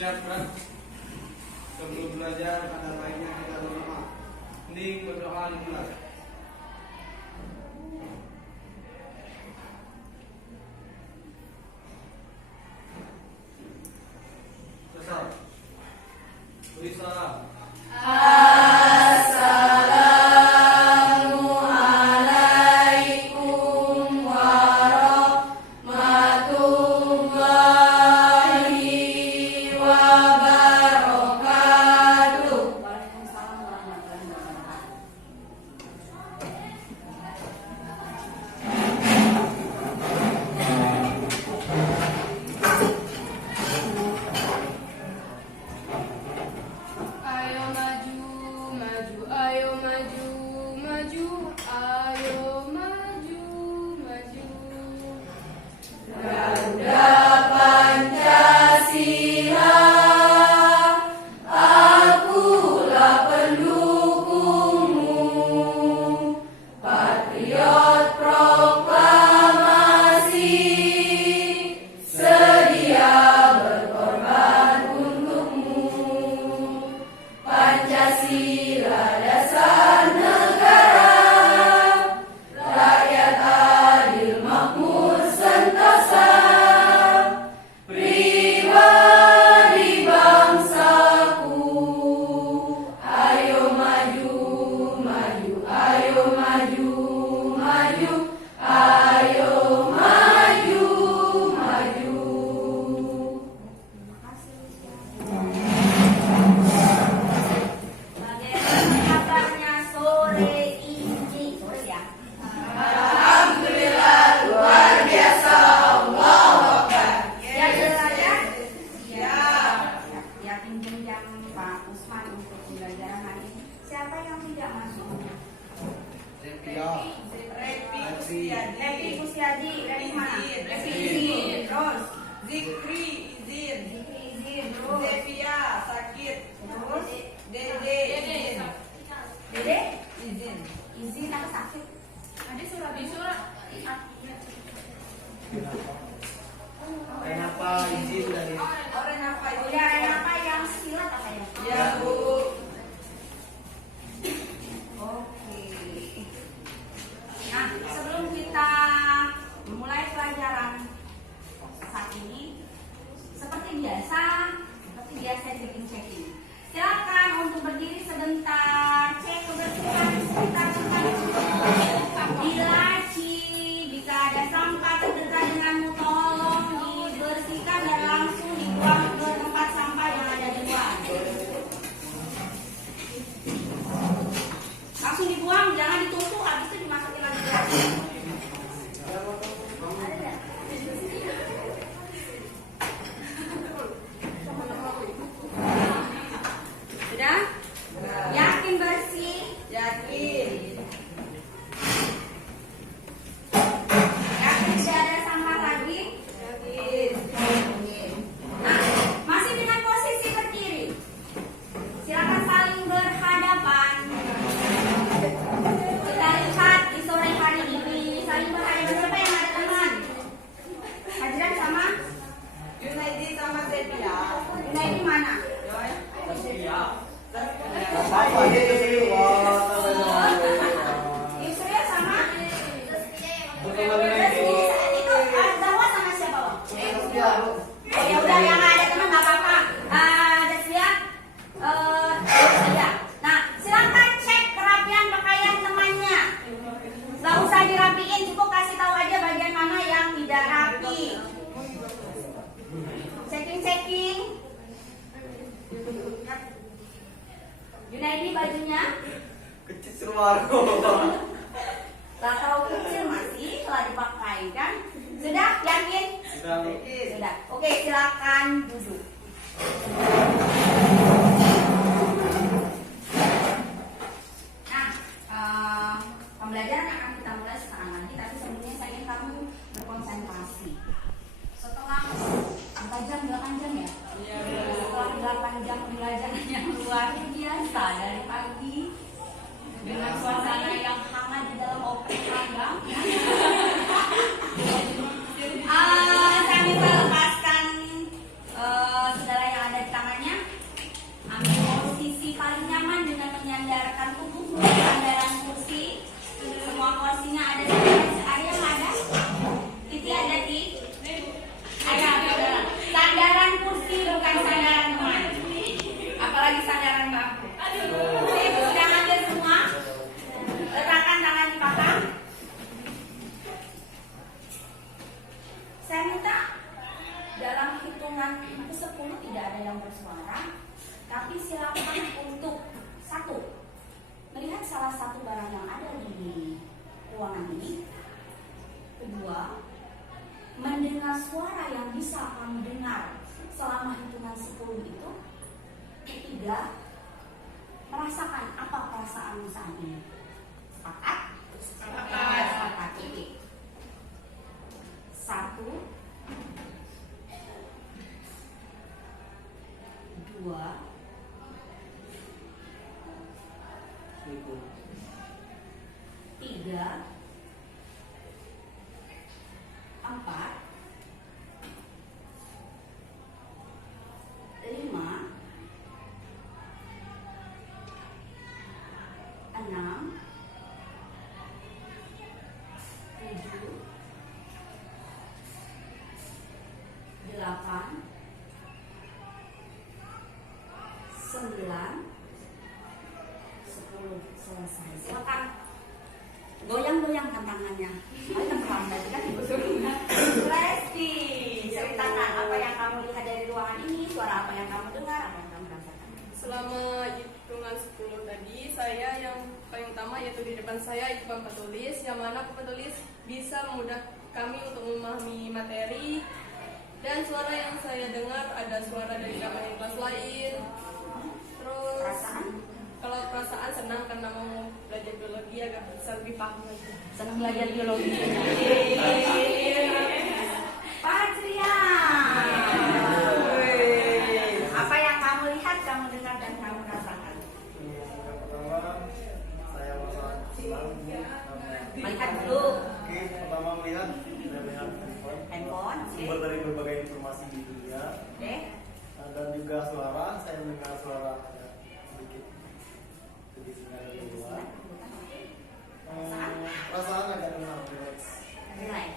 Siap, Bro. Sebelum belajar, ada baiknya kita berdoa. Hening berdoa dimulai. Selesai. Beri salam. Zikri izin. Zevia sakit. Dede izin. Izin apa sakit? Ada surat. Kenapa izin dari Orang apa Oh izin? ya, apa yang silat apa ya? Ya Bu. Oke. Nah, sebelum kita memulai pelajaran saat ini, seperti biasa checking. Silakan untuk berdiri sebentar, cek kebersihan sekitar tempat duduk, dilaci, jika ada sampah terdekat denganmu tolong dibersihkan dan langsung dibuang ke tempat sampah yang ada di luar. Langsung dibuang, jangan ditumpuk, habis itu dimasukin lagi. Sudah? Yakin bersih? Yakin. Yakin tidak ada sampah lagi? Yakin. Nah, masih dengan posisi berdiri. Silakan saling berhadapan. Kita lihat di sore hari ini saling berhadapan. Siapa yang ada teman? Hadiran sama? Yunaidi sama Zevia. Ini mana? apa ini? Yusria sama? Betul Itu Zahwa sama siapa? Bang? Oh ya udah, yang ada teman nggak apa-apa. Deslia, ya. Nah, silakan cek kerapian pakaian temannya. Nggak usah dirapiin, cukup kasih tahu aja bagian mana yang tidak rapi. Checking. Yunaidi bajunya Kecil seruar. tak terlalu kecil, masih telah dipakai kan? Sudah yakin? Sudah. Oke, silakan duduk. Nah, pembelajaran akan kita mulai sekarang lagi, tapi sebelumnya saya ingin kamu berkonsentrasi. Setelah 4 jam, 8 jam ya? Setelah 8 jam pembelajaran yang luar biasa dari pagi dengan suasana yang hangat di dalam open magang. Saya minta lepaskan saudara yang ada di sandaran teman. Apalagi sandaran bangku. Sudah hadir semua? Letakkan tangan di paha. Saya minta dalam hitungan ke 10 tidak ada yang bersuara, tapi silakan untuk satu, melihat salah satu barang yang ada di ruangan ini. Kedua, mendengar suara yang bisa kamu dengar selama hitungan 10 itu. Ketiga, merasakan apa perasaanmu saat ini. Sepakat? Sepakat. Sepakat. Titik. 1, 2, 3, 4, 5, 6, 7, 8, 9, 10. Selesai. Silakan goyang-goyangkan tangannya. Ayo terlambat kan ibu suruhnya. Lesti, ceritakan apa yang kamu lihat dari ruangan ini, suara apa yang kamu dengar, apa yang kamu rasakan. Selama hitungan 10 tadi, saya yang paling utama yaitu di depan saya itu papan tulis, yang mana papan tulis bisa memudah kami untuk memahami materi. Dan suara yang saya dengar ada suara dari kakak kelas lain. Terus Perasaan? kalau perasaan senang karena mau belajar biologi agak bisa lebih paham lagi. Senang belajar biologi. Pak apa yang kamu lihat, kamu dengar, dan kamu rasakan? Yang pertama, saya merasa senang. Melihat dulu Oke, pertama melihat handphone. handphone, oke. Sumber dari berbagai informasi di dunia. Oke. Dan juga suara, saya mendengar suara ada sedikit dari luar. Perasaan agak tenang, relax. Relax.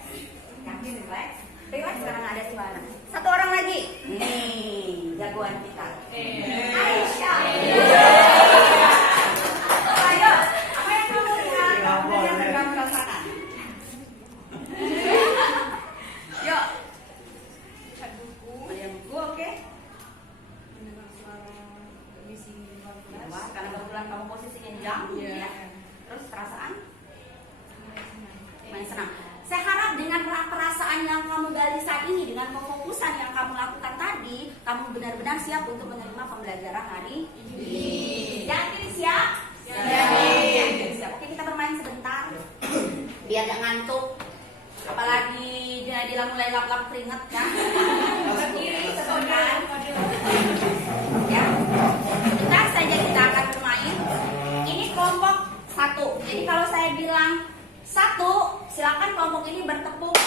Yakin relax? Relax karena ada suara. Satu orang lagi. Nih, jagoan kita. Aisyah. Ayo, apa yang kamu lihat? Kamu dengar dan kamu rasakan? Yuk. Lihat buku, Ada buku, oke? mendengar suara bising di luar kelas. Wah, karena kebetulan kamu posisinya jam, Iya. ya. Terus perasaan? Main senang. Saya harap dengan perasaan yang kamu gali saat ini, dengan kefokusan yang kamu lakukan tadi, kamu benar-benar siap untuk menerima pembelajaran hari ini. Yakin siap? Yakin siap. Oke, kita bermain sebentar, biar gak ngantuk. Apalagi dia mulai lap-lap keringet kan? Berdiri sebentar. Ya. Sebentar saja kita akan bermain. Ini kelompok 1. Jadi kalau saya bilang 1, silakan kelompok ini bertepuk.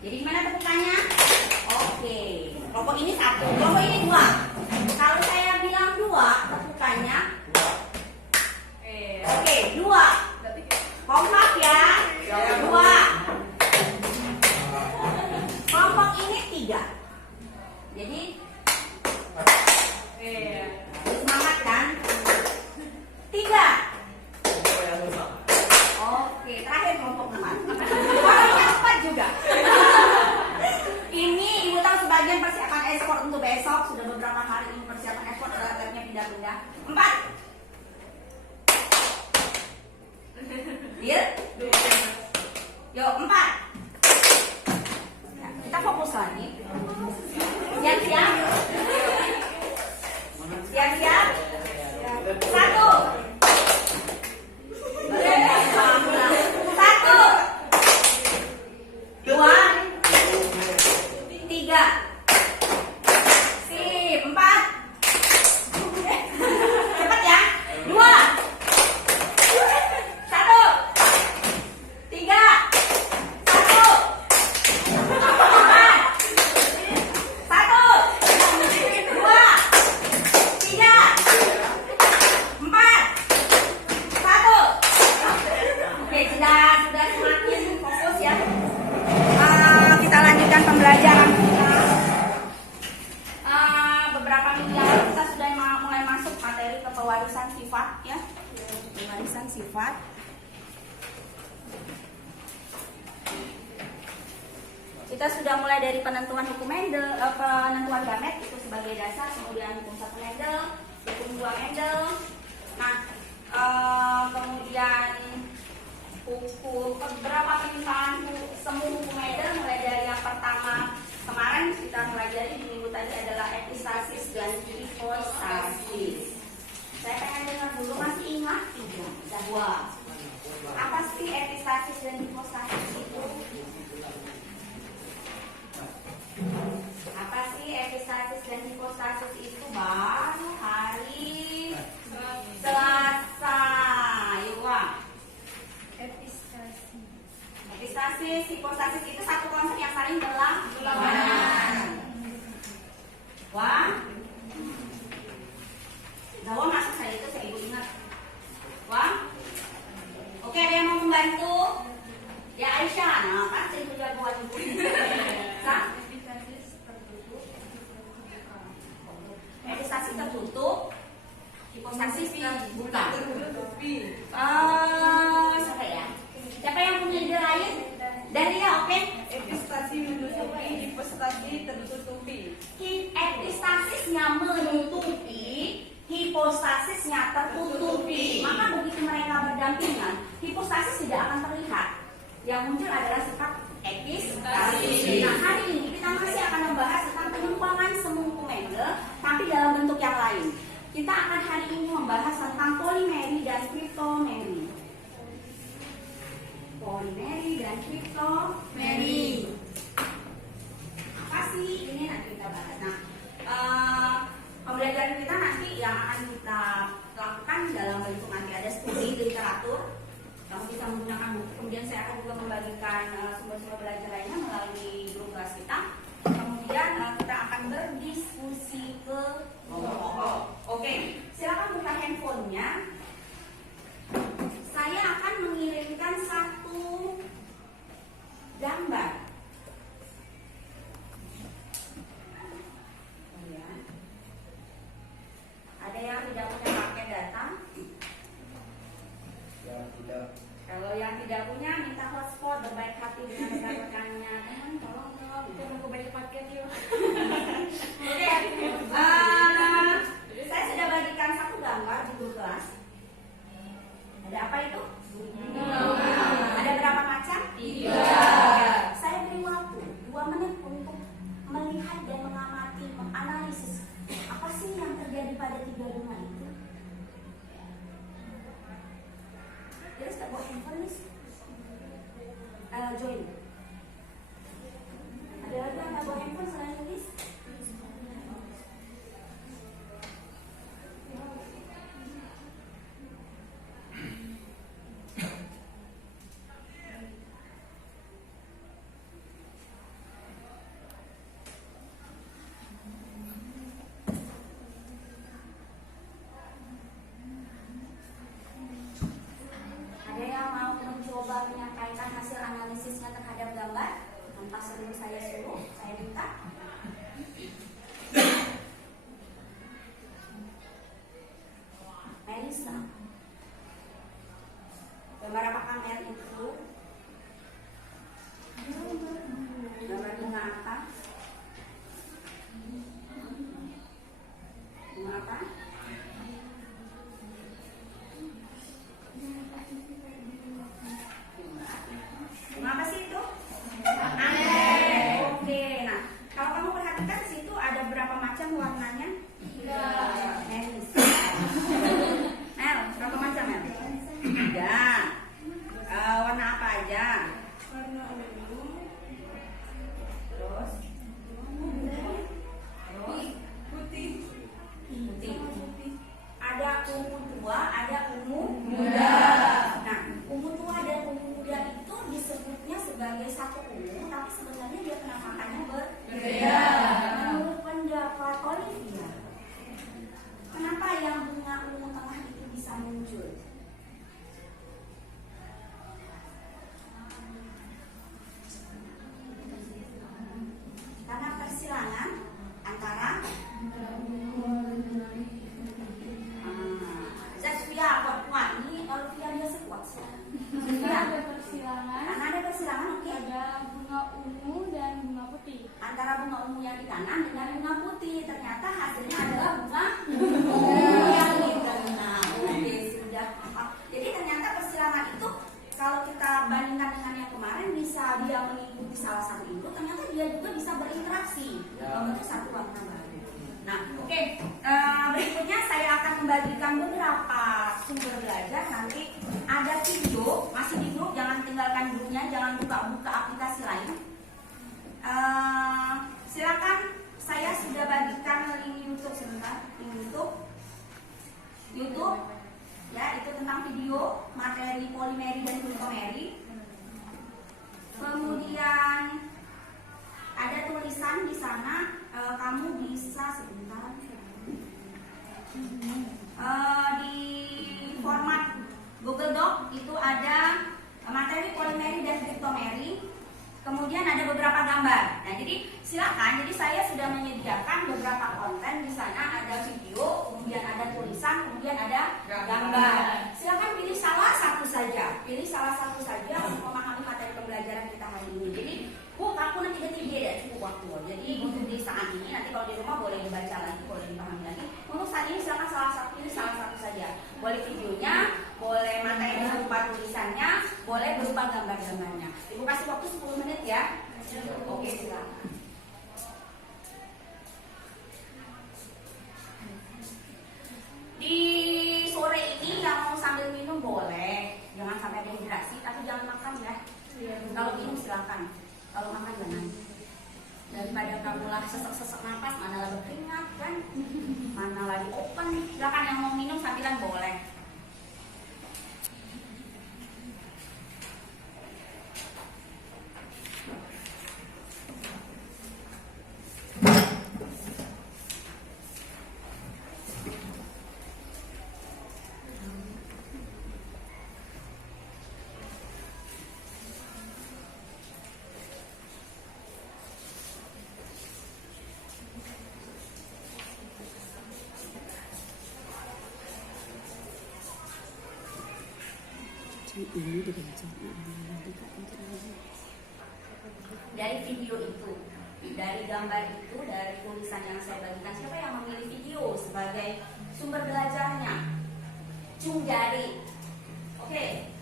Jadi gimana tepukannya? Oke. Kelompok ini 1, kelompok ini 2. Kalau saya bilang 2, tepukannya. Oke, 2. Berarti kita Kompak ya. 2. Kelompok ini 3. Jadi semangat kan? 3. Oke, terakhir kelompok 4. Orangnya 4 juga. Ini ibu tahu sebagian persiapan ekspor untuk besok. Sudah beberapa hari ini persiapan ekspor, labnya pindah-pindah. 4. Deal? Yuk, 4. Nah, kita fokus lagi. Siap-siap? Siap-siap? 1. 2, 3, sip, 4. Cepat ya. 2, 1, 3, beberapa minggu yang lalu kita sudah mulai masuk materi ke pewarisan sifat ya. Pewarisan sifat. Kita sudah mulai dari penentuan hukum Mendel, penentuan gamet itu sebagai dasar, kemudian hukum 1 Mendel, hukum 2 Mendel. Nah, kemudian hukum beberapa penyimpangan semu hukum Mendel mulai dari yang pertama kemarin kita mulai dari di minggu tadi adalah epistasis dan hipostasis. Saya pengen dengar dulu, masih ingat tidak? Bahwa apa sih epistasis dan hipostasis itu? Apa sih epistasis dan hipostasis itu? Baru hari Selasa. Yuk, Wak. Epistasis, hipostasis itu satu konsep yang saling berlawanan. Wah, Zawa masuk saya itu saya ibu ingat. Wah, oke, ada yang mau membantu? Ya Aisyah, nah kan saya juga buat ibu. Sah? Epistasis tertutup, hipostasis terbuka. Siapa ya? Siapa yang punya ide lain? Dahlia, oke? Epistasi menutupi, hipostasi tertutupi. Epistasisnya menutupi, hipostasisnya tertutupi. Maka begitu mereka berdampingan, hipostasis tidak akan terlihat. Yang muncul adalah sifat epistasis. Nah, hari ini kita masih akan membahas tentang penyimpangan semu hukum Mendel, tapi dalam bentuk yang lain. Kita akan hari ini membahas tentang polimeri dan kriptomeri. Polimeri dan kriptomeri. Apa sih ini nanti kita bahas. Nah, pembelajaran kita nanti yang akan kita lakukan dalam bentuk nanti ada studi literatur. Kamu bisa menggunakan buku. Kemudian saya akan juga membagikan sumber-sumber belajar lainnya melalui grup kelas kita. Kemudian kita akan berdiskusi ke kelompok. Oke, silakan buka handphonenya. Saya akan mengirimkan satu gambar. Ada yang tidak punya paket data? Ya, tidak. Kalau yang tidak punya, minta hotspot, berbaik hati dengan rekan-rekannya. Teman, tolong dong, kita nunggu balik paket yuk. Oke, saya sudah bagikan satu gambar di grup kelas. Ada apa itu? Ada berapa macam? 3. Saya beri waktu 2 menit untuk melihat dan mengamati, menganalisis apa sih yang terjadi pada 3 bunga itu. Terus tak bawa handphone nih. Join. Ada lagi yang tak bawa handphone selain tulis? Ada yang mau mencoba menyampaikan hasil analisisnya terhadap Oke, berikutnya saya akan membagikan beberapa sumber belajar. Nanti ada video, masih di grup, jangan tinggalkan grupnya, jangan buka-buka aplikasi lain. Silakan, saya sudah bagikan link YouTube sebentar, link YouTube, ya itu tentang video materi polimeri dan glukomeri. Kemudian ada tulisan di sana, kamu bisa sebentar di format Google Doc itu ada materi polimeri dan glukomeri. Kemudian ada beberapa gambar. Nah, jadi silakan. Jadi saya sudah menyediakan beberapa konten di sana. Ada video, kemudian ada tulisan, kemudian ada gambar. Silakan pilih salah satu saja. Pilih salah satu saja untuk memahami materi pembelajaran kita hari ini. Jadi, Bu, aku nanti tidak cukup waktu. Jadi untuk di saat ini, nanti kalau di rumah boleh dibaca lagi, boleh dipahami lagi. Untuk saat ini silakan pilih salah satu saja. Boleh videonya, boleh materi berupa tulisannya, boleh berupa gambar-gambarnya. Ibu kasih waktu 10 menit ya. Oke, silakan. Di sore ini yang mau sambil minum boleh, jangan sampai dehidrasi, tapi jangan makan ya. Kalau minum silakan, kalau makan jangan. Daripada kamu lah sesek-sesek napas, mana lagi berkeringat kan, mana lagi open. Silakan yang mau minum sambilan boleh. Dari video itu, dari gambar itu, dari tulisan yang saya bagikan, siapa yang memilih video sebagai sumber belajarnya? Cung jari. Oke.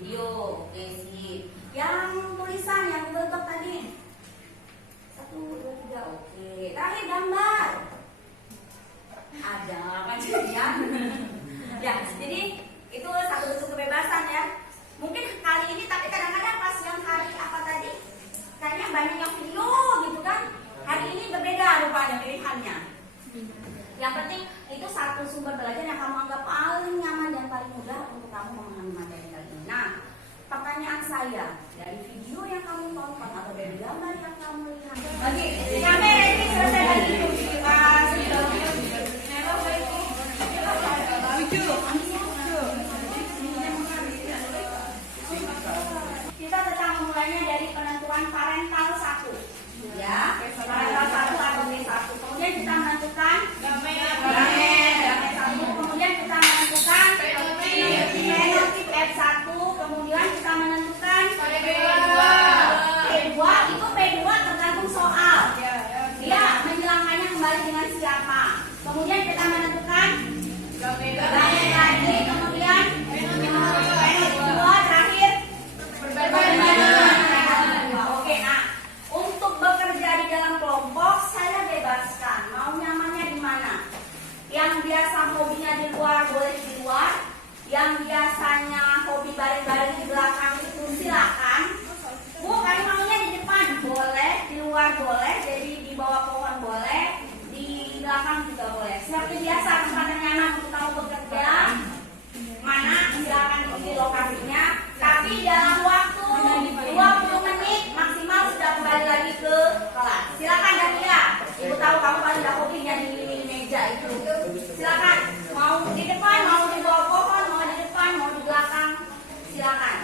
Video, oke sih. Yang tulisan yang bentuk tadi 1, 2, 3, oke. Terakhir gambar. Ada kan ya? Ya, jadi itu satu bentuk kebebasan ya. Mungkin kali ini, tapi kadang-kadang pas yang hari apa tadi, kayaknya banyak yang video gitu kan. Hari ini berbeda rupanya pilihannya. Yang penting itu satu sumber belajar yang kamu anggap paling nyaman dan paling mudah untuk kamu memahami materi kali ini. Nah, pertanyaan saya, dari video yang kamu tonton atau dari gambar yang kamu lihat, bagi kamera ini selesai lagi. Kita tetap memulainya dari penentuan parental 1 ya, parental 1 atau B1. Kemudian kita menentukan gamet 1. Kemudian kita menentukan fenotip F1. Kemudian kita menentukan P2. Itu P2 tergantung soal, dia menjelangkannya kembali dengan siapa. Kemudian kita menentukan gamet lagi. Kemudian fenotip 2 terakhir Oke, nah untuk bekerja di dalam kelompok saya bebaskan mau nyamannya di mana. Yang biasa hobinya di luar boleh di luar, yang biasanya hobi baring-baring di belakang itu silakan. Bu, kalian maunya di depan boleh, di luar boleh, jadi di bawah pohon boleh, di belakang juga boleh. Seperti biasa tempat yang nyaman untuk kamu bekerja. Mana silakan pilih lokasinya, tapi dalam waktu 20 menit maksimal sudah kembali lagi ke kelas. Silakan Dania, ibu tahu kamu paling gak hobinya di meja itu. Silakan, mau di depan, mau di bawah pohon, mau di depan, mau di belakang, silakan.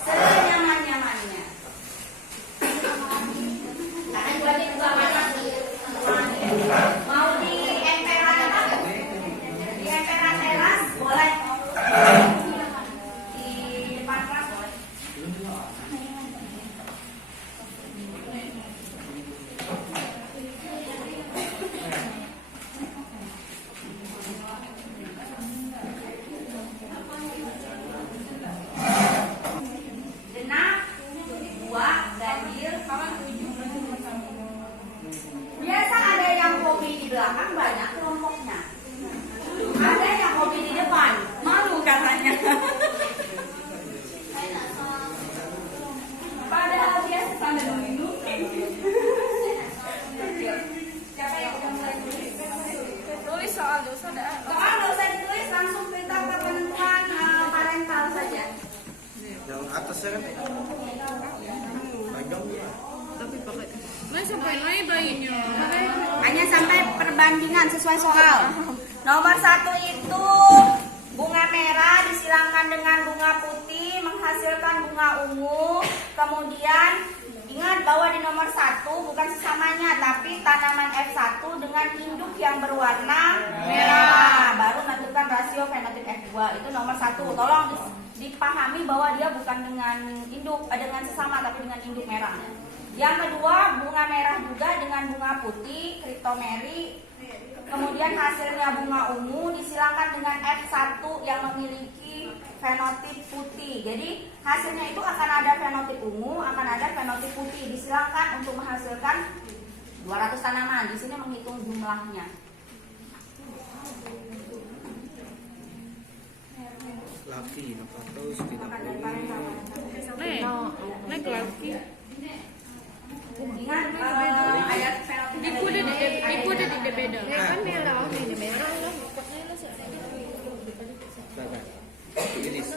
Senyaman-nyamannya. Karena buatnya juga banyak. Mau di emperan apa? Di emperan teras boleh. Di depan kelas boleh. Bisa kan? Pegang ya. Tapi pakai. Nah, sampai naik bayinya. Hanya sampai perbandingan sesuai soal. Nomor 1 itu bunga merah disilangkan dengan bunga putih menghasilkan bunga ungu. Kemudian ingat bahwa di nomor 1 bukan sesamanya, tapi tanaman F1 dengan induk yang berwarna merah. Baru menentukan rasio fenotip F2. Itu nomor 1. Tolong dipahami bahwa dia bukan dengan induk, dengan sesama, tapi dengan induk merah. Yang kedua, bunga merah juga dengan bunga putih, cryptomeri. Kemudian hasilnya bunga ungu disilangkan dengan F1 yang memiliki fenotip putih. Jadi hasilnya itu akan ada fenotip ungu, akan ada fenotip putih. Disilangkan untuk menghasilkan 200 tanaman. Di sini menghitung jumlahnya. Laki, apa tahu tidak Akan dari boleh. paling Naik lagi. Ingat ayat fenotip. Iku udah di beda. Kan merah, ini merah. Silakan. Jenis.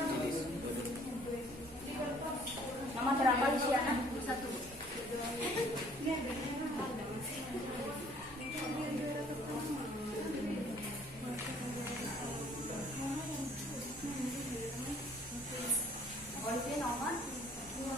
Nomor berapa Luciana? 1. Olivia nomor 2.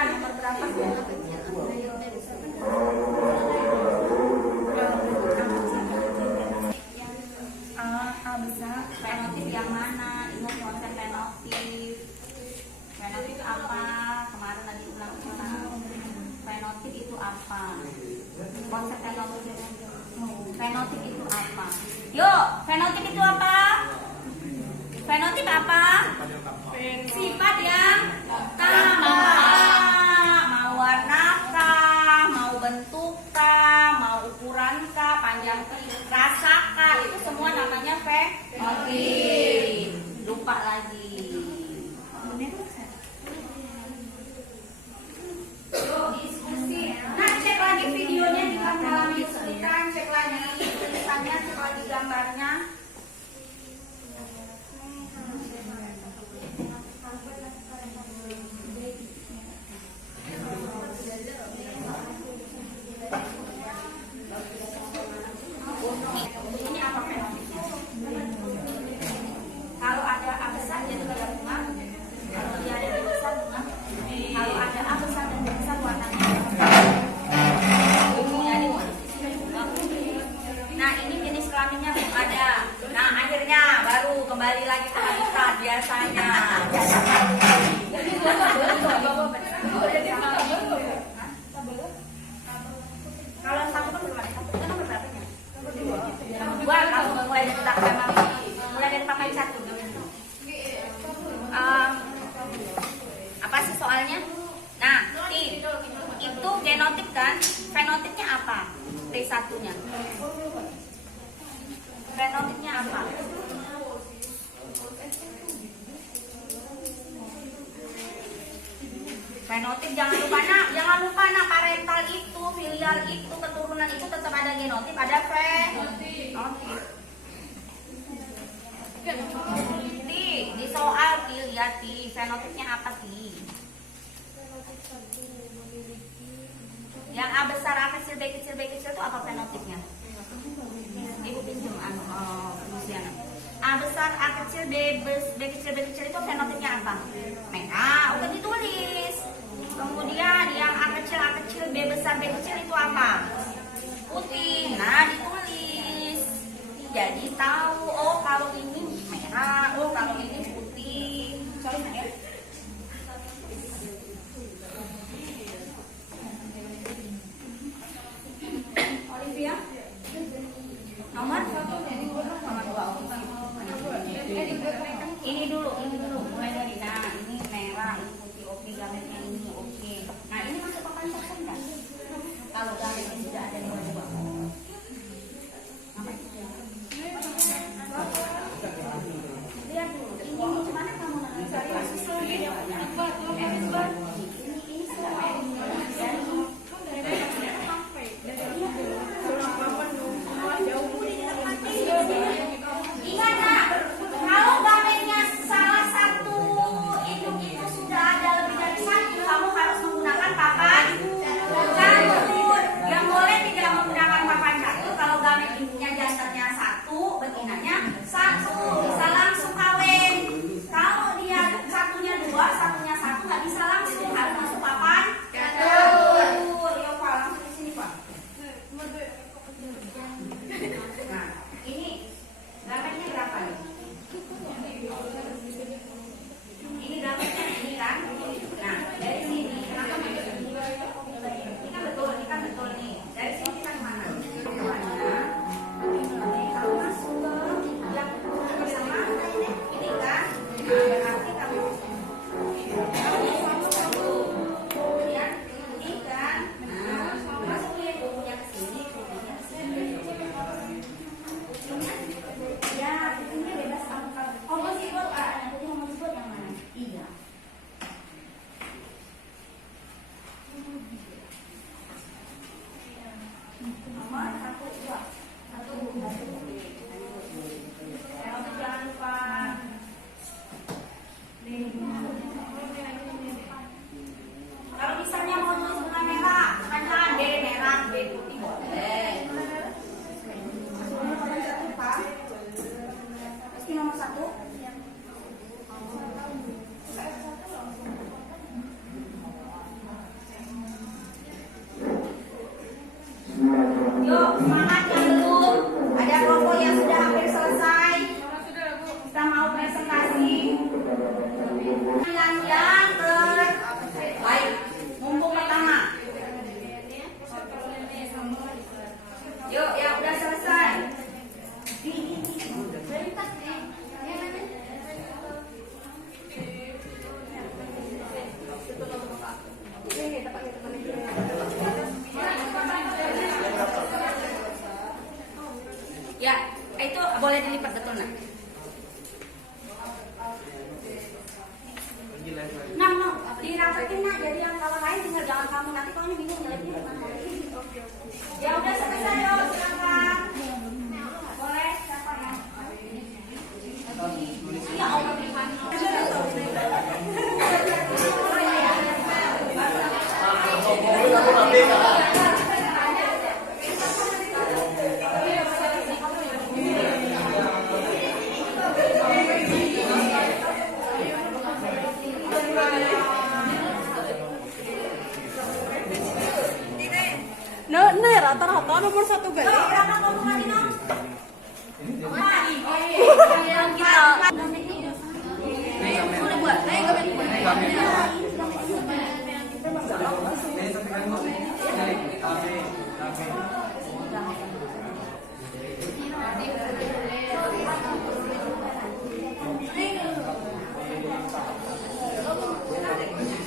Nomor berapa? Bisa fenotip yang mana? Ingat konsep fenotip. Fenotip apa? Kemarin tadi ulang. Fenotip itu apa? Konsep fenotip. Fenotip itu apa? Yuk, fenotip itu apa? Fenotip apa? Sifat yang tampak, mau warna kah, mau bentuk kah, mau ukuran kah, panjang rasa kah, itu semua namanya fenotip. Lupa lagi. Yuk diskusi. Nah, cek lagi videonya di dalam kesulitan, cek lagi tulisannya, cek lagi gambarnya. Ini apa fenotipnya? Kalau ada A besar dia juga ada bunga. Kalau dia ada B besar bunga. Kalau ada A besar dan B besar warnanya. Nah, ini jenis kelaminnya belum ada. Nah, akhirnya baru kembali lagi ke habitat biasanya. Kalau satu kan belum ada. Itu nomor berapanya? Nomor 2. Kalau mulai dari mulai dari pakai 1. Apa sih soalnya? Nah, itu genotip kan? Fenotipnya apa? T1-nya. Fenotipnya apa? Fenotip jangan lupa nak parental itu, filial itu, keturunan itu tetap ada genotip, ada fenotip. Di soal lihat fenotipnya apa sih? Yang A besar, A kecil, B kecil, B kecil itu apa fenotipnya? Ibu pinjam Luciana. A besar, A kecil, B kecil, B kecil itu fenotipnya apa? Merah, udah ditulis. Kemudian yang A kecil, B besar, B kecil itu apa? Putih. Nah, ditulis. Jadi tahu, oh kalau ini merah, oh kalau ini putih. Sorry, ya. Olivia, nomor 2. Ini dulu, mulai dari ini merah, ini putih, oke, gametnya ini, oke. Nah ini masuk papan coklat nggak? Kalau gametnya sudah ada di bawah. Lihat dulu, ini gimana kamu nanti cari kasus lagi? Ini ingat nak, kalau gametnya salah satu induk itu sudah ada lebih dari satu, kamu harus menggunakan papan catur. Yang boleh tidak menggunakan papan catur kalau gamet induknya jantannya satu, betinanya satu, bisa langsung kawin. Kalau dia satunya dua, satunya satu, nggak bisa langsung, harus masuk papan catur. Ya Pak, langsung di sini Pak. Nah, ini gametnya berapa nih? Ini gametnya ini kan? Nah, dari sini kenapa masuk ini? Ini kan betul nih. Dari sini kita kemana? Kemana? Kamu masuk ke yang bersama ini kan? Nah, berarti kamu kemudian ini kan? Nah, masukin bukunya ke sini, bukunya ke sini. Ya, ini bebas angka. Homosisme, nanti homosisme yang mana? Iya. Nomor 1, 2. 1. Jangan lupa. Kalau misalnya mau tulis bunga merah, kan B merah, B putih boleh. Meski nomor 1. Yuk, semangat yang belum. Ada kelompok yang sudah hampir selesai. Kita mau presentasi. Yang terbaik. Mumpung pertama. Yuk, yang udah selesai. Ya, itu boleh dilipat betul nak. Nah, dirapetin nak. Jadi yang kalau lain tinggal jangan kamu nanti kalau bingung nyelipnya mana. Ya udah selesai yo, silakan. Boleh siapa ya? Ya Allah. Nah, rata-rata nomor 1 guys. Berapa kamu lagi nom? Udah buat.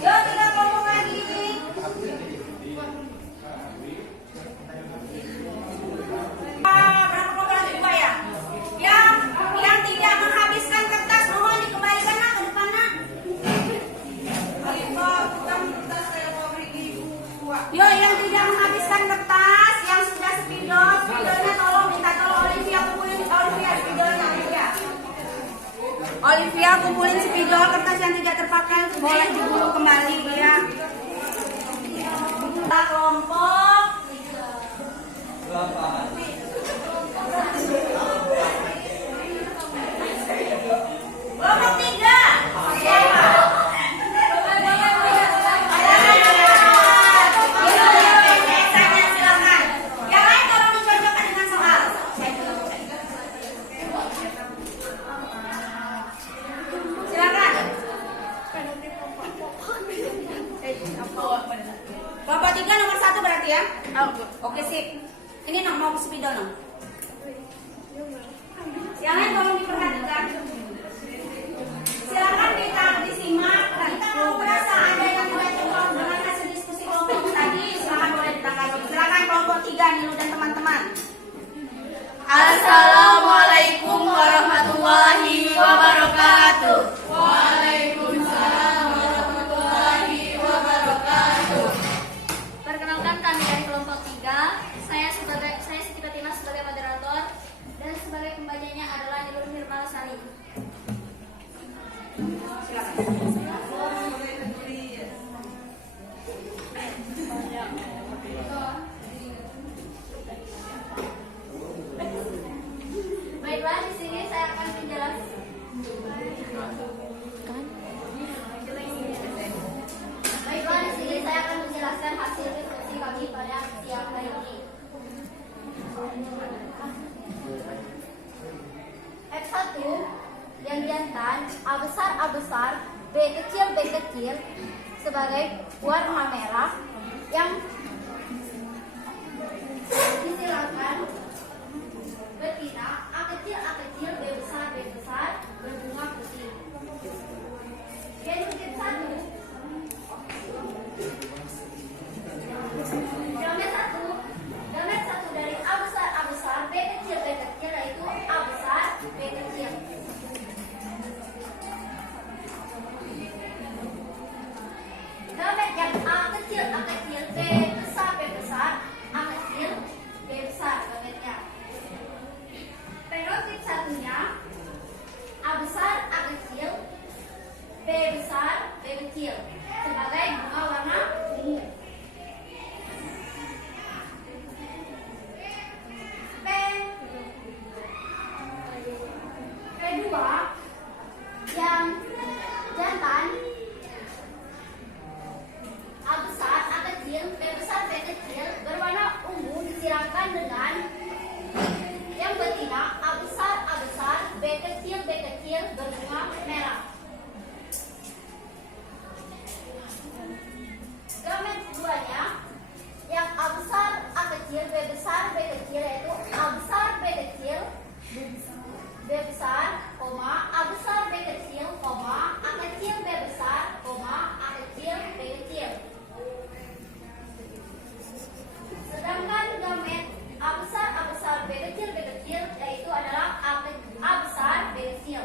Yuk kita ngomong lagi. Berapa kelompok lagi? 2 ya? Yang tidak menghabiskan kertas mohon dikembalikan nak ke depan nak. kumpulin spidol, kertas yang tidak terpakai boleh digulung kembali ya. Kelompok kelompok 3. Siapa? Silakan. Yang lain tolong dicocokkan dengan soal. Silakan. Kelompok 3 nomor 1 berarti ya? Oke sip. Ini mau spidol no. Yang lain tolong diperhatikan. Silakan kita disimak. Kita mau merasa ada yang tidak cocok dengan hasil diskusi kelompok tadi. Silakan boleh ditanggapi. Silakan kelompok 3 Nilu dan teman-teman. Assalamualaikum warahmatullahi wabarakatuh. Waalaikumsalam warahmatullahi wabarakatuh. Perkenalkan kami dari kelompok 3. Saya Siti Fatima sebagai moderator dan sebagai pembacanya adalah Nilur Mirmalasani. Baiklah, di sini saya akan menjelaskan. Baiklah, di sini saya akan menjelaskan hasil diskusi kami pada siang hari ini. F1 yang jantan A besar, B kecil sebagai warna merah yang disilakan betina A kecil, B besar berbunga putih. Yang kutip 1 Gambar 1 dari A besar, B kecil yaitu A besar, B kecil. Gambar yang A kecil, B besar, A kecil, B besar gambarnya. Penotip satunya A besar, kecil, B besar, B kecil sebagai bunga warna ungu. P2 yang jantan A besar, kecil, B besar, B kecil berwarna ungu disiramkan dengan yang betina A besar, B kecil berbunga merah. Gambar keduanya yang A besar, kecil, B besar, B kecil yaitu A besar, B kecil, B besar, A besar, B kecil, A kecil, B besar, A kecil, B kecil. Sedangkan gambar A besar, B kecil yaitu adalah A besar, B kecil.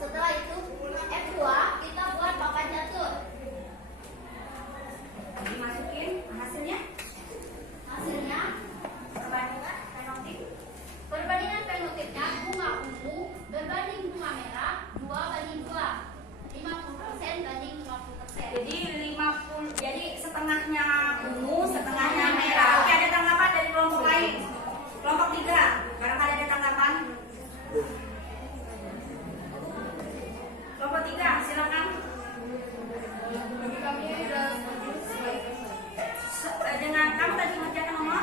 Setelah itu F2 kita buat papan catur. Dimasukin hasilnya. Perbandingan fenotipnya bunga ungu berbanding bunga merah 2:2, 50% banding 50%. Jadi setengahnya ungu, setengahnya merah. Oke, ada tanggapan dari kelompok lain? Kelompok 3, barangkali ada tanggapan? Kelompok 3, silakan. Bagi kami sudah Dengan kamu tadi mengerjakan nomor?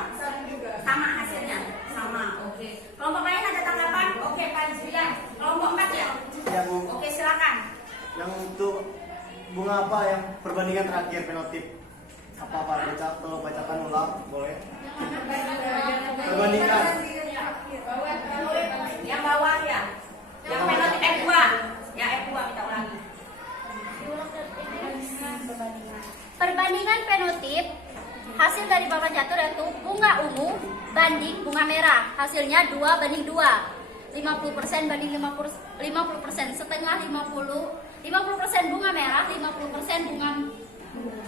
Sama hasilnya? Sama, oke. Kelompok lain ada tanggapan? Oke, Pak Rizrian. Kelompok 4 ya? Ya Bu. Oke, silakan. Yang untuk bunga apa yang perbandingan terakhir fenotip? Apa tolong bacakan ulang, boleh? Perbandingan. Yang bawah ya? Yang penalti F2. Ya, F2 kita ulangi. Perbandingan fenotip hasil dari papan catur yaitu bunga ungu banding bunga merah. Hasilnya 2:2. 50% banding 50%, setengah 50% bunga merah, 50% bunga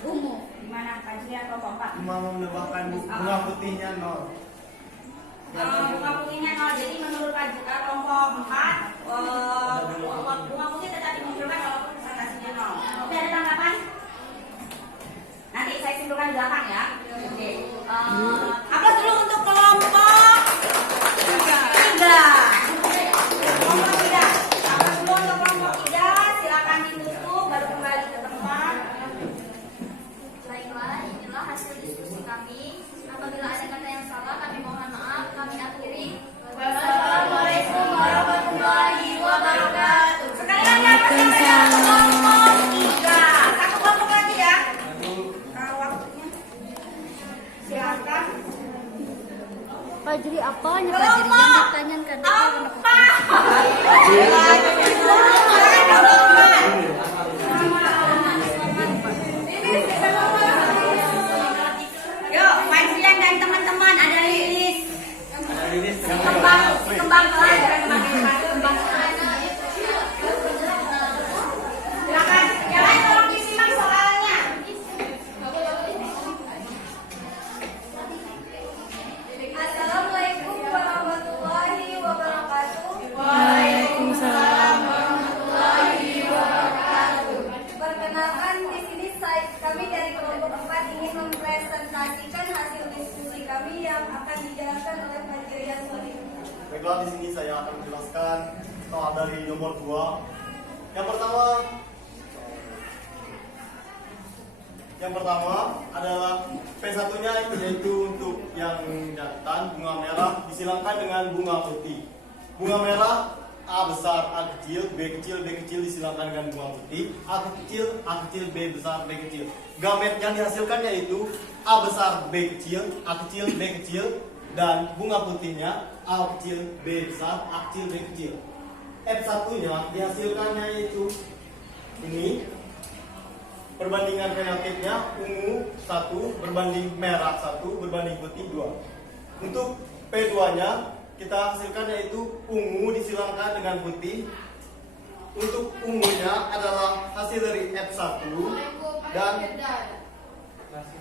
Ungu. Di mana kajian kelompok 4? Cuma menambahkan bunga putihnya 0. Bunga putihnya 0. Jadi menurut kelompok 4 bunga putih tetap dimunculkan walaupun presentasinya 0. Oke, ada tanggapan? Nanti saya simpulkan di belakang ya. Oke. Apa dulu untuk kelompok 3? Kelompok 3. Apa dulu untuk kelompok 3? Silakan ditutup baru kembali ke tempat. Baiklah, inilah hasil diskusi kami. Apabila ada kata yang salah, kami mohon maaf. Kami akhiri. Wassalamualaikum warahmatullahi wabarakatuh. Sekali lagi apa sih kelompok 3? Satu kelompok lagi ya. Waktunya. Silakan. Fajri apanya? Fajri yang ditanyakan. Yuk, Fajrian dan teman-teman, ada Lilis. Ini Kembang kelas, kembang kelas. Silakan, yang lain tolong disimak soalnya. Assalamualaikum warahmatullahi wabarakatuh. Waalaikumsalam warahmatullahi wabarakatuh. Perkenalkan di sini kami dari kelompok 4 ingin mempresentasikan hasil diskusi kami yang akan dijalankan oleh Fajri Yasmin. Baiklah, di sini saya akan menjelaskan soal dari nomor 2. Yang pertama adalah P1-nya yaitu untuk yang jantan bunga merah disilangkan dengan bunga putih. Bunga merah A besar, A kecil, B kecil, B kecil disilangkan dengan bunga putih. A kecil, B besar, B kecil. Gamet yang dihasilkan yaitu A besar, B kecil, A kecil, B kecil, dan bunga putihnya A kecil, B besar, A kecil, B kecil. F1-nya dihasilkannya yaitu ini. Perbandingan fenotipnya ungu 1 berbanding merah 1 berbanding putih 2. Untuk P2-nya kita hasilkan yaitu ungu disilangkan dengan putih. Untuk ungunya adalah hasil dari F1 dan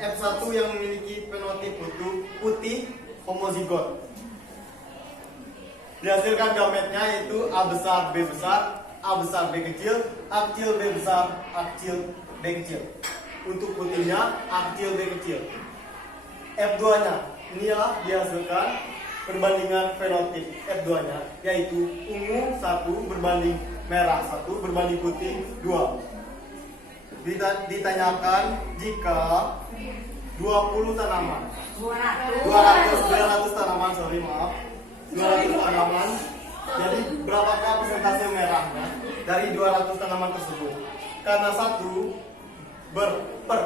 F1 yang memiliki fenotip putih homozigot. Dihasilkan gametnya yaitu A besar, B besar, A besar, B kecil, A kecil, B besar, A kecil, B kecil. Untuk putihnya A kecil, B kecil. F2-nya inilah dihasilkan perbandingan fenotip F2-nya yaitu ungu 1 berbanding merah 1 berbanding putih 2. Ditanyakan jika 20 tanaman 200 tanaman, 200 tanaman, jadi berapakah persentase merahnya dari 200 tanaman tersebut? Karena 1 per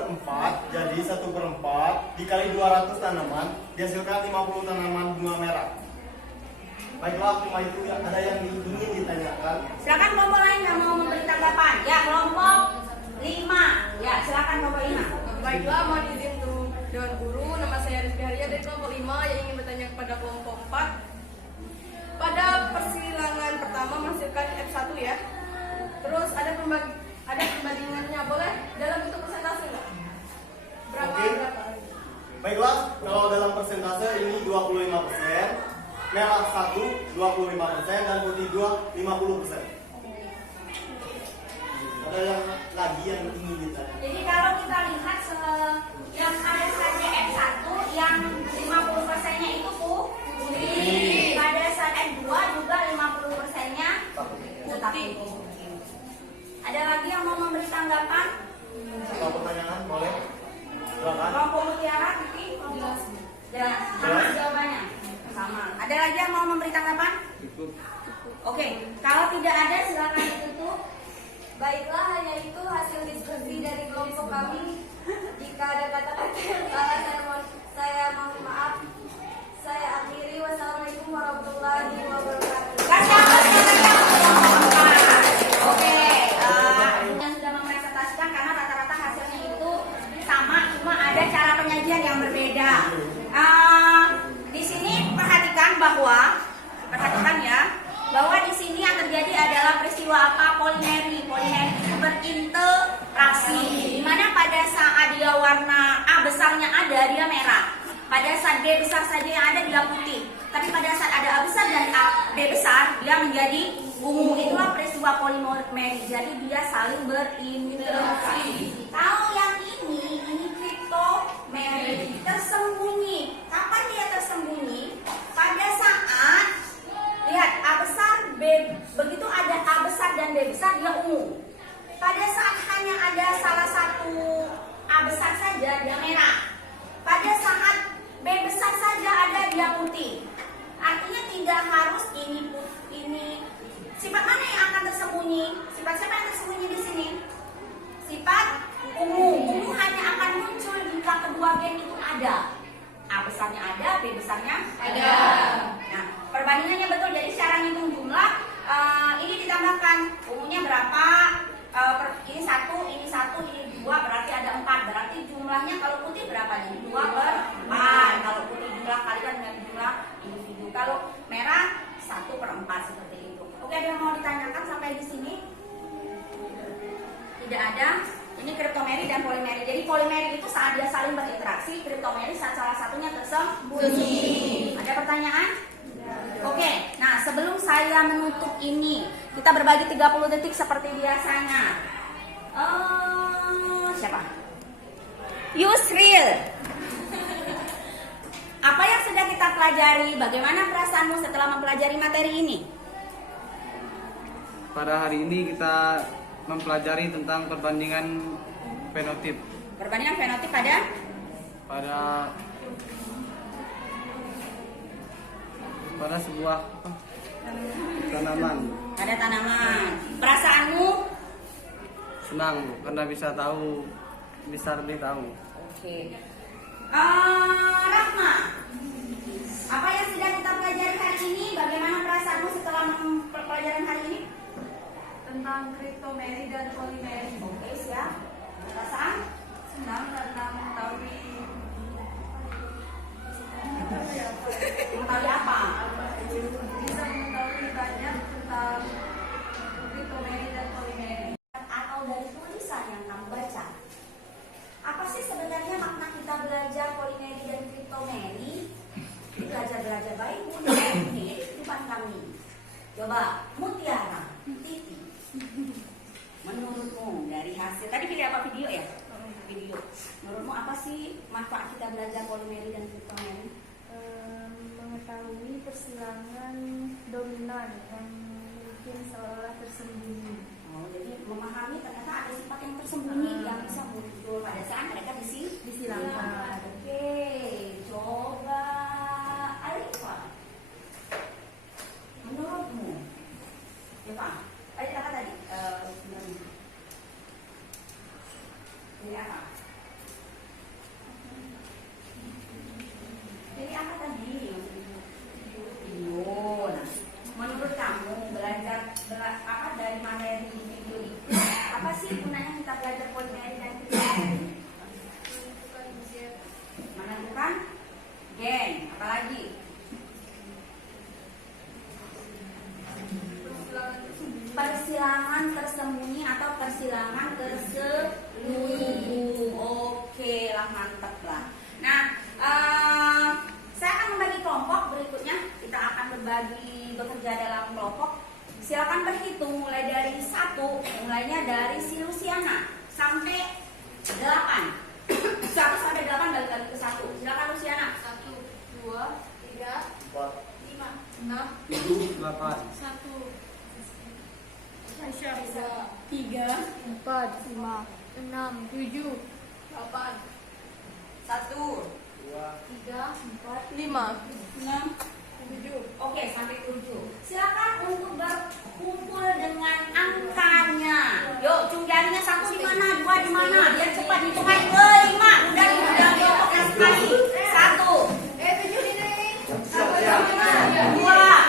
4, jadi 1/4 dikali 200 tanaman dihasilkan 50 tanaman bunga merah. Baiklah, cuma itu ya. Ada yang ingin ditanyakan? Silakan kelompok lain yang mau memberi tanggapan. Ya, kelompok 5. Ya, silakan kelompok 5. Baiklah, mohon izin untuk Dewan Guru. Nama saya Rizky Haria dari kelompok 5 yang ingin bertanya kepada kelompok 4. Pada persilangan pertama menghasilkan F1 ya. Terus ada perbandingannya, boleh dalam bentuk persentase nggak? Berapa? Oke. Baiklah, kalau dalam persentase ini 25%, merah 1 25% dan putih 2 50%. Ada yang lagi yang ingin ditanya? Jadi kalau kita lihat yang ada saja F1 yang 50%-nya itu putih. Pada saat F2 juga 50%-nya tetap putih. Ada lagi yang mau memberi tanggapan? Kalau pertanyaan boleh? Silakan. Kelompok mutiara, Vivi? Jelas. Sama jawabannya? Sama. Ada lagi yang mau memberi tanggapan? Oke, kalau tidak ada silakan ditutup. Baiklah, hanya itu hasil diskusi dari kelompok kami. Jika ada kata-kata yang salah, saya mohon maaf. Saya akhiri. Wassalamualaikum warahmatullahi wabarakatuh. Oke, yang sudah mempresentasikan karena rata-rata hasilnya itu sama, cuma ada cara penyajian yang berbeda. Di sini perhatikan ya, bahwa di sini yang terjadi adalah peristiwa apa? Polimeri. Polimeri itu berinteraksi. Dimana pada saat dia warna A besarnya ada, dia merah. Pada saat B besar saja yang ada, dia putih. Tapi pada saat ada A besar dan B besar, dia menjadi ungu. Itulah peristiwa polimeri. Jadi dia saling berinteraksi. Kalau yang ini kriptomeri, tersembunyi. Kapan dia tersembunyi? Pada saat lihat A besar, B, begitu ada A besar dan B besar, dia ungu. Pada saat hanya ada salah satu A besar saja, dia merah. Pada saat B besar saja ada, dia putih. Artinya tidak harus ini. Sifat mana yang akan tersembunyi? Sifat siapa yang tersembunyi di sini? Sifat ungu. Ungu hanya akan muncul jika kedua gen itu ada. A besarnya ada, B besarnya ada. Nah, perbandingannya betul. Jadi secara ngitung jumlah ini ditambahkan ungunya berapa? Ini 1, ini 2, berarti ada 4. Berarti jumlahnya kalau putih berapa? Jadi 2/4. Kalau putih jumlah kalikan dengan jumlah individu. Kalau merah 1/4 seperti itu. Oke, ada yang mau ditanyakan sampai di sini? Tidak ada. Ini kriptomeri dan polimeri. Jadi polimeri itu saat dia saling berinteraksi, kriptomeri saat salah satunya tersembunyi. Ada pertanyaan? Oke, nah sebelum saya menutup ini, kita berbagi 30 detik seperti biasanya. Siapa? Yusril. Apa yang sudah kita pelajari? Bagaimana perasaanmu setelah mempelajari materi ini? Pada hari ini kita mempelajari tentang perbandingan fenotip Perbandingan fenotip pada sebuah tanaman. pada tanaman. Perasaanmu? Senang karena bisa lebih tahu. Oke. Rahma, apa yang sudah kita pelajari hari ini? Bagaimana perasaanmu setelah pelajaran hari ini? Tentang kriptomeri dan polimeri. Oke, siap. Perasaan? Senang karena mengetahui Mengetahui apa? bisa mengetahui banyak tentang kriptomeri dan polimeri. Atau dari tulisan yang kamu baca. Apa sih sebenarnya makna kita belajar polimeri dan kriptomeri? Belajar baik ini depan kami. Coba Mutiara, Titi. Menurutmu dari hasil tadi pilih apa video ya? Video. Menurutmu apa sih manfaat kita belajar polimeri dan kriptomeri? Mengetahui persilangan dominan yang mungkin seolah tersembunyi. Oh, jadi memahami ternyata ada sifat yang tersembunyi yang bisa muncul pada saat mereka disilangkan. Oke, coba Alifa. Menurutmu, Alifa, apa tadi? Ini apa? Ini apa tadi? Video. Nah, menurut kamu belajar apa dari materi video itu? Apa sih gunanya kita belajar polimeri dan kriptomeri? Menentukan gen. Apalagi? Persilangan tersembunyi atau persilangan terselubung. Oke lah, mantap lah. Nah, saya akan membagi kelompok berikutnya. Kita akan bekerja dalam kelompok. Silakan berhitung mulai dari 1, mulainya dari si Luciana sampai 8. 1 sampai 8 balik lagi ke 1. Silakan Luciana. 1, 2, 3, 4, 5, 6, 7, 8. 1. Aisyah bisa 3, 4, 5, 6, 7, 8, 1, 3, 4, 5, 6, 7. Oke, sampai 7. Silakan untuk berkumpul dengan angkanya. Yuk, cung jarinya 1 di mana, 2 di mana, biar cepat hitungan ke 5. Udah kelompok yang sekali. 1, 2, 3, 4.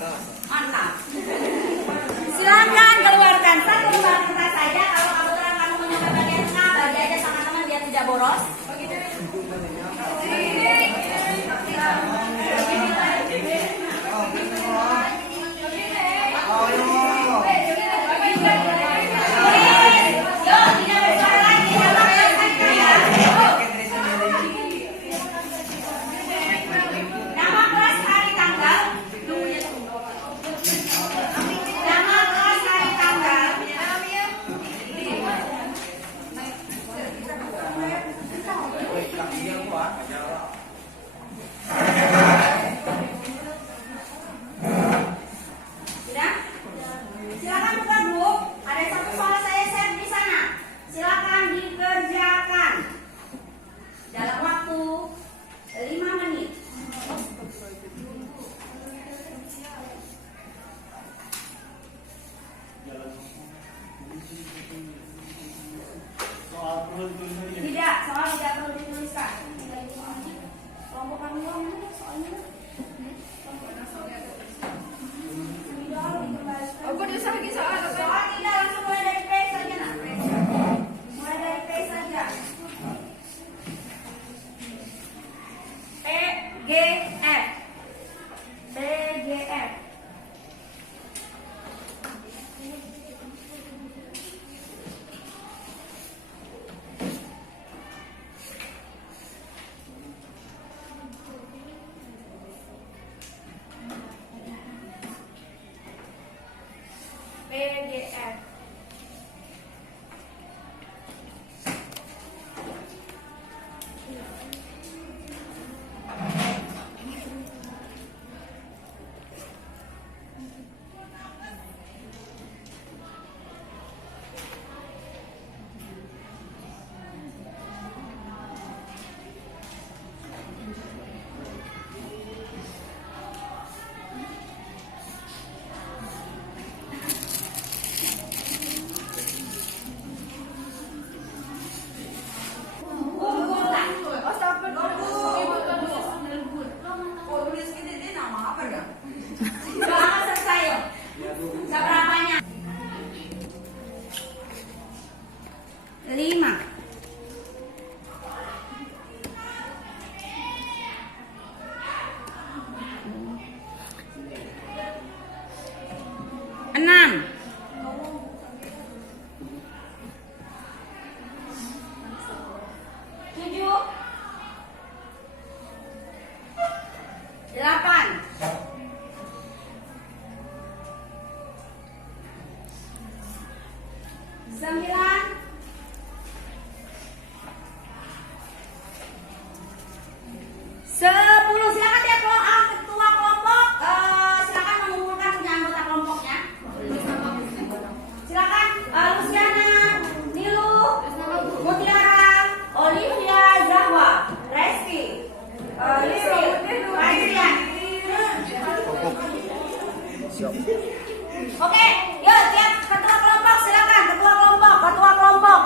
Mantap. Silakan keluarkan satu lembar kertas saja. Kalau kebetulan kamu menyukai bagian tengah, bagi aja sama teman biar tidak boros. Nama kelas hari tanggal. Nama kelas hari tanggal. Sudah? Silakan buka dulu. Ada satu soal saya share di sana. Silakan dikerjakan dalam waktu 5 menit. Soal perlu ditulis lagi. Tidak, soal tidak perlu dituliskan. Kelompok kamu mana soalnya? Aku diusaha lagi soal apa? Soal tidak langsung mulai dari P saja nak. Mulai dari P saja. P G F. P G F. PGF. Jangan selesai yuk. Seberapanya? 5. Enam. 7. 8. 9. 10. Silakan ya ketua kelompok, silakan mengumpulkan punya anggota kelompoknya. Silakan Luciana, Nilu, Mutiara, Olivia, Zahwa, Reski, Lili, Adrian. Oke, yuk tiap ketua kelompok silakan ketua kelompok. Yuk ketua kelompok.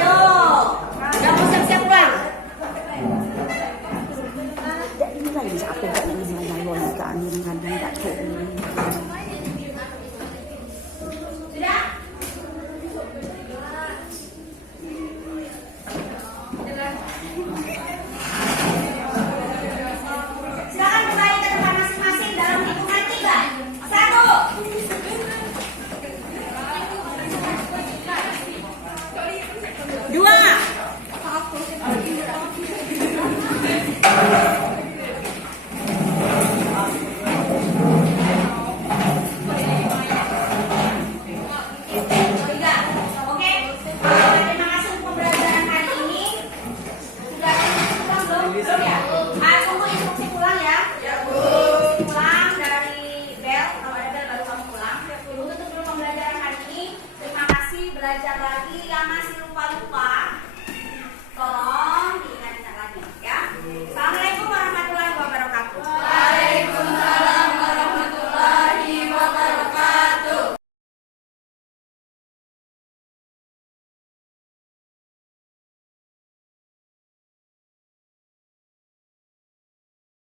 Yuk, udah mau siap-siap pulang. Sudah? Silakan kembali ke tempat masing-masing dalam hitungan 3. 1, 2, 3. Oke. Terima kasih untuk pembelajaran hari ini. Sudah pulang belum? Belum ya? Tunggu instruksi pulang ya. Instruksi pulang dari Bel. Kalau ada Bel baru kamu pulang. Untuk pembelajaran hari ini, terima kasih. Belajar lagi yang masih lupa-lupa.